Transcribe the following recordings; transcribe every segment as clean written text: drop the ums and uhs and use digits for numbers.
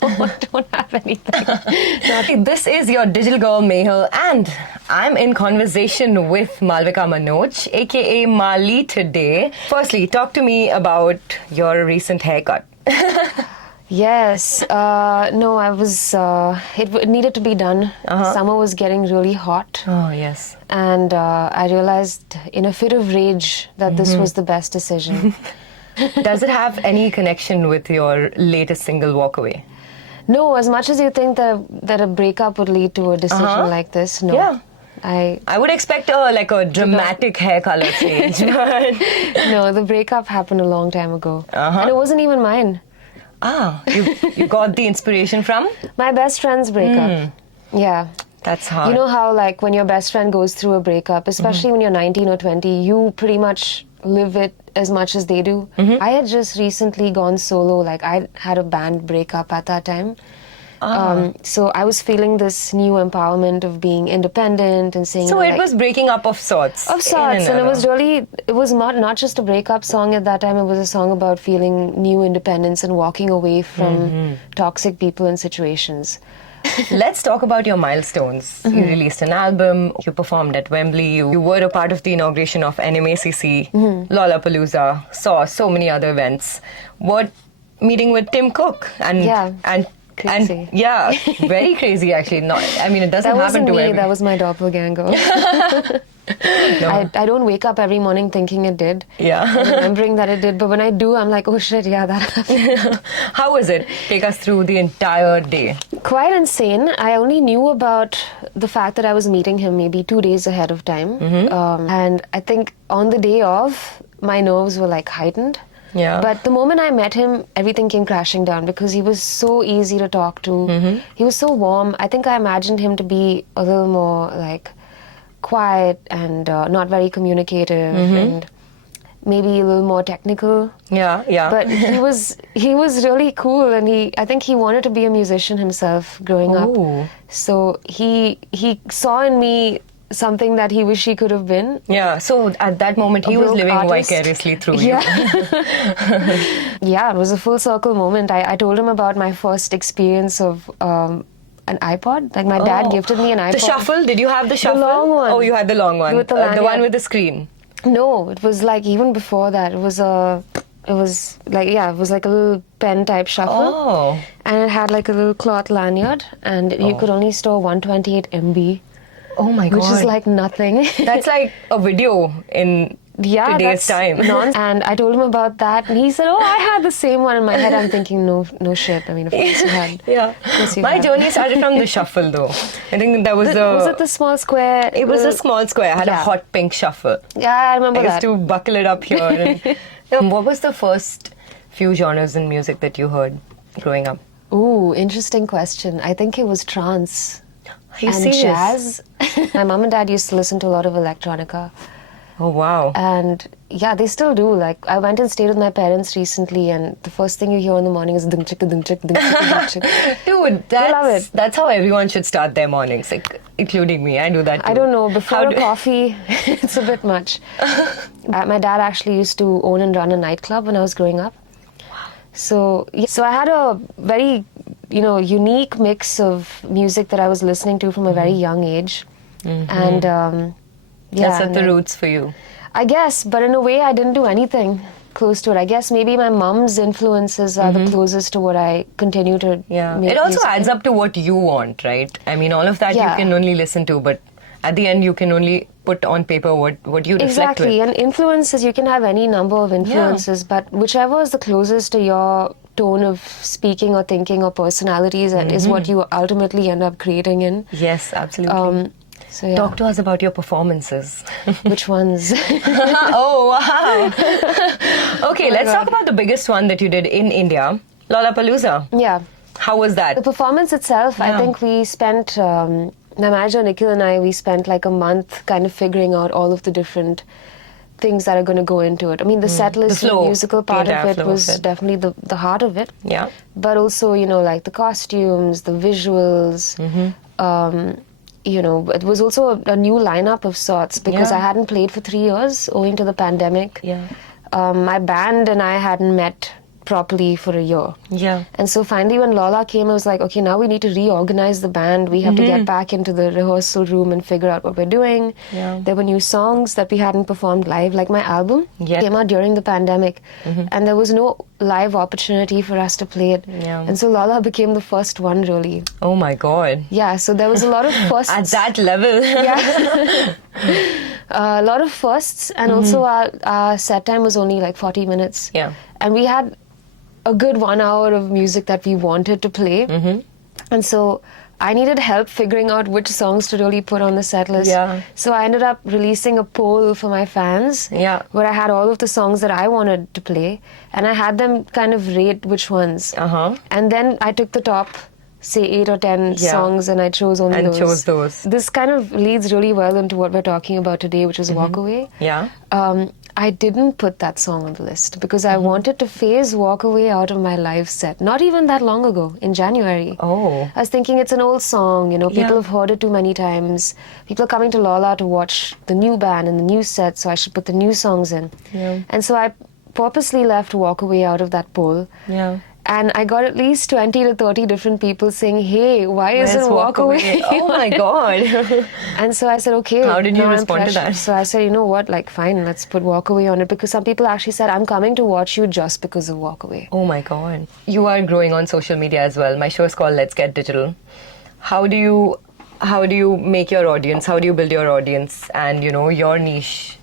don't have anything. This is your digital girl Mehul, and I'm in conversation with Maalvika Manoj, aka Mali today. Firstly, talk to me about your recent haircut. Yes. No, I was... it needed to be done. Summer was getting really hot. Oh, yes. And I realized in a fit of rage that this was the best decision. Does it have any connection with your latest single, Walkaway? No, as much as you think that a breakup would lead to a decision like this, no. Yeah. I would expect a dramatic hair color change. But no, the breakup happened a long time ago. And it wasn't even mine. Ah, you got the inspiration from? My best friend's breakup. Yeah. That's hard. You know how when your best friend goes through a breakup, especially when you're 19 or 20, you pretty much live it as much as they do. I had just recently gone solo. I had a band breakup at that time. So I was feeling this new empowerment of being independent and saying... So it was breaking up of sorts. Of sorts. And it was not just a breakup song at that time. It was a song about feeling new independence and walking away from toxic people and situations. Let's talk about your milestones. You released an album, you performed at Wembley, you were a part of the inauguration of NMACC, Lollapalooza, saw so many other events. What meeting with Tim Cook and crazy. Yeah, very crazy actually. It doesn't happen to me. everyone. That was my doppelganger. No. I don't wake up every morning thinking it did. Yeah. Remembering that it did. But when I do, I'm like, oh shit, yeah, that happened. How was it? Take us through the entire day. Quite insane. I only knew about the fact that I was meeting him maybe 2 days ahead of time. And I think on the day of, my nerves were heightened. Yeah. But the moment I met him, everything came crashing down because he was so easy to talk to. He was so warm. I think I imagined him to be a little more quiet and not very communicative and maybe a little more technical. Yeah. But he was really cool, and I think he wanted to be a musician himself growing up. So he saw in me something that he wished he could have been. Yeah, so at that moment he was living artist. vicariously through you. Yeah, it was a full circle moment. I told him about my first experience of an iPod. My dad gifted me an iPod. The shuffle? Did you have the shuffle? The long one. Oh, you had the long one. With the one with the screen. No, it was even before that. It was like a little pen type shuffle. Oh. And it had a little cloth lanyard, and you could only store 128 MB. Oh my God. Which is nothing. That's like a video in a day's time. And I told him about that, and he said, oh, I had the same one. In my head, I'm thinking, no shit. Of course you had. Yeah. My journey started from the shuffle, though. I think that was Was it the small square? It was a small square. I had a hot pink shuffle. Yeah, I remember that. I used to buckle it up here. And what was the first few genres in music that you heard growing up? Ooh, interesting question. I think it was trance. Are you serious? Jazz. My mom and dad used to listen to a lot of electronica. Oh, wow. And yeah, they still do. I went and stayed with my parents recently, and the first thing you hear in the morning is dung chicka dung chick dung chicka dung chick. Dude, that's how everyone should start their mornings, including me. I do that too. I don't know. Before a coffee, it's a bit much. My dad actually used to own and run a nightclub when I was growing up. Wow. So I had a very unique mix of music that I was listening to from a very young age. And that set the roots for you. I guess, but in a way I didn't do anything close to it. I guess maybe my mom's influences are the closest to what I continue to make it also music adds up to what you want, right? All of that you can only listen to, but at the end you can only put on paper what you reflect exactly with. And influences, you can have any number of influences, but whichever is the closest to your tone of speaking or thinking or personalities is what you ultimately end up creating in. Yes, absolutely. So yeah. Talk to us about your performances. Which ones? Oh, wow. Okay, let's talk about the biggest one that you did in India, Lollapalooza. Yeah. How was that? The performance itself, I think we spent, my manager Nikhil and I, we spent a month kind of figuring out all of the different things that are going to go into it. The set list, the musical part of it was definitely the heart of it. Yeah. But also, the costumes, the visuals, it was also a new lineup of sorts because I hadn't played for 3 years owing to the pandemic. Yeah. My band and I hadn't met properly for a year. Yeah. And so finally when Lola came, I was like, okay, now we need to reorganize the band. We have to get back into the rehearsal room and figure out what we're doing. Yeah. There were new songs that we hadn't performed live. Like my album Yeah. came out during the pandemic and there was no live opportunity for us to play it. Yeah. And so Lola became the first one, really. Oh my God. Yeah, so there was a lot of firsts. At that level. Yeah. A lot of firsts, and also our set time was only like 40 minutes. Yeah. And we had a good 1 hour of music that we wanted to play. And so I needed help figuring out which songs to really put on the set list. Yeah. So I ended up releasing a poll for my fans Yeah. where I had all of the songs that I wanted to play, and I had them kind of rate which ones. Uh-huh. And then I took the top, say 8 or 10 Yeah. songs, and I chose only And those. chose those. This kind of leads really well into what we're talking about today, which is Walkaway. Yeah. I didn't put that song on the list because I wanted to phase Walkaway out of my live set. Not even that long ago, in January. Oh. I was thinking it's an old song, you know, people Yeah. have heard it too many times. People are coming to Lola to watch the new band and the new set, so I should put the new songs in. Yeah. And so I purposely left Walkaway out of that poll. Yeah. And I got at least 20 to 30 different people saying, hey, why isn't Where's Walkaway? Oh my God. And so I said, okay. How did you now I'm respond to pressured. that? So I said, you know what, like, fine, let's put Walkaway on it. Because some people actually said, I'm coming to watch you just because of Walkaway. Oh my God. You are growing on social media as well. My show is called Let's Get Digital. How do you make your audience? How do you build your audience and, you know, your niche?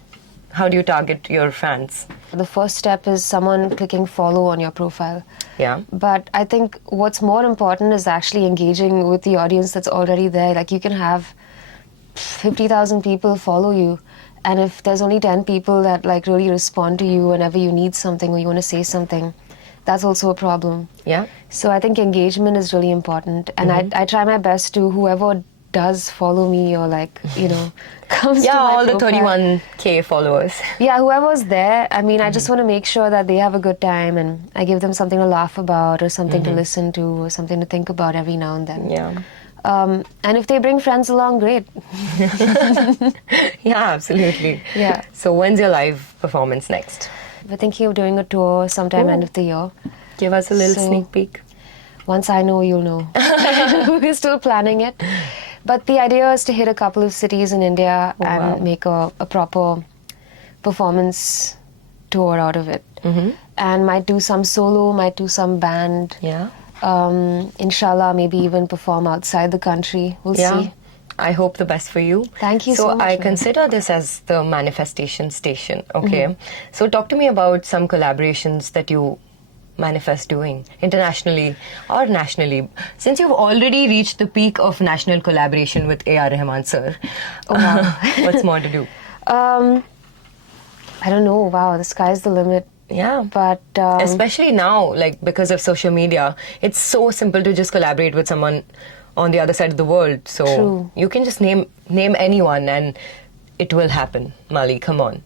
How do you target your fans? The first step is someone clicking follow on your profile. Yeah. But I think what's more important is actually engaging with the audience that's already there. Like, you can have 50,000 people follow you, and if there's only 10 people that like really respond to you whenever you need something or you want to say something, that's also a problem. Yeah. So I think engagement is really important, and I try my best to whoever does follow me or like, you know, comes to my all the profile. 31K followers. Yeah, whoever's there, I mean, I just want to make sure that they have a good time, and I give them something to laugh about or something to listen to or something to think about every now and then. Yeah. And if they bring friends along, great. Yeah, absolutely. Yeah. So when's your live performance next? We're thinking of doing a tour sometime Ooh. end of the year. Give us a little So- sneak peek. Once I know, you'll know. We're still planning it. But the idea is to hit a couple of cities in India Oh, and wow. make a proper performance tour out of it. And might do some solo, might do some band. Yeah. Inshallah, maybe even perform outside the country. We'll Yeah. see. I hope the best for you. Thank you so much, I ma'am. consider this as the manifestation station. Okay. So talk to me about some collaborations that you manifest doing internationally or nationally. Since you've already reached the peak of national collaboration with A.R. Rahman sir, Oh, wow. what's more to do? I don't know. Wow, the sky's the limit. Yeah. But Especially now, like because of social media, it's so simple to just collaborate with someone on the other side of the world. So True. you can just name anyone and it will happen. Mali, come on.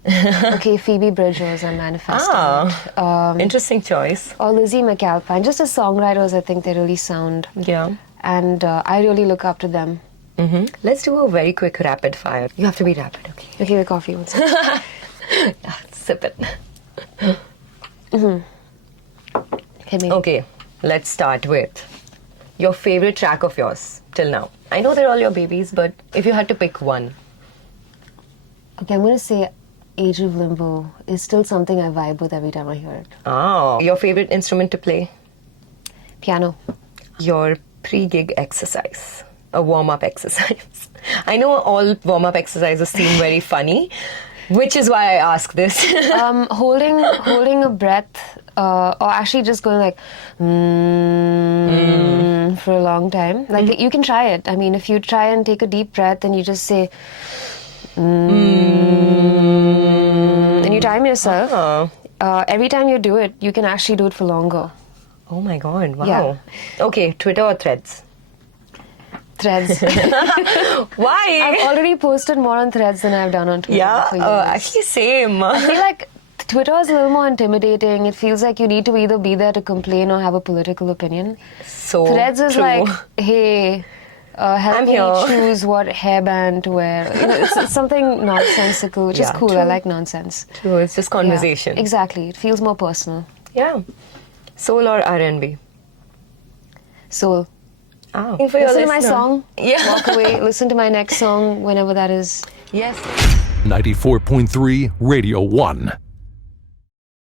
okay, Phoebe Bridgers, I'm manifesting. Interesting choice. Or Lizzie McAlpine. Just as songwriters, I think they really sound. Yeah. And I really look up to them. Let's do a very quick rapid fire. You have to be rapid, okay? Okay, the coffee. One second. Yeah, sip it. Hit me. Okay, let's start with your favorite track of yours till now. I know they're all your babies, but if you had to pick one. Okay, I'm going to say Age of Limbo is still something I vibe with every time I hear it. Oh, your favorite instrument to play? Piano. Your pre-gig exercise, a warm-up exercise. I know all warm-up exercises seem very funny, which is why I ask this. Holding a breath, or actually just going like for a long time. Like you can try it. I mean, if you try and take a deep breath and you just say and you time yourself. Oh. Every time you do it, you can actually do it for longer. Oh my god, wow. Yeah. Okay, Twitter or Threads? Threads. Why? I've already posted more on Threads than I've done on Twitter. Yeah, for years. actually same. I feel like Twitter is a little more intimidating. It feels like you need to either be there to complain or have a political opinion. So Threads is true. like, hey, help I'm me here. choose what hairband to wear. You know, it's something nonsensical, which is Yeah, cool. true. I like nonsense. True, it's just Yeah, conversation. exactly. It feels more personal. Yeah. Soul or R&B? Soul. Oh. Listen to my song. Yeah. Walkaway. Listen to my next song whenever that is. Yes. 94.3 Radio 1.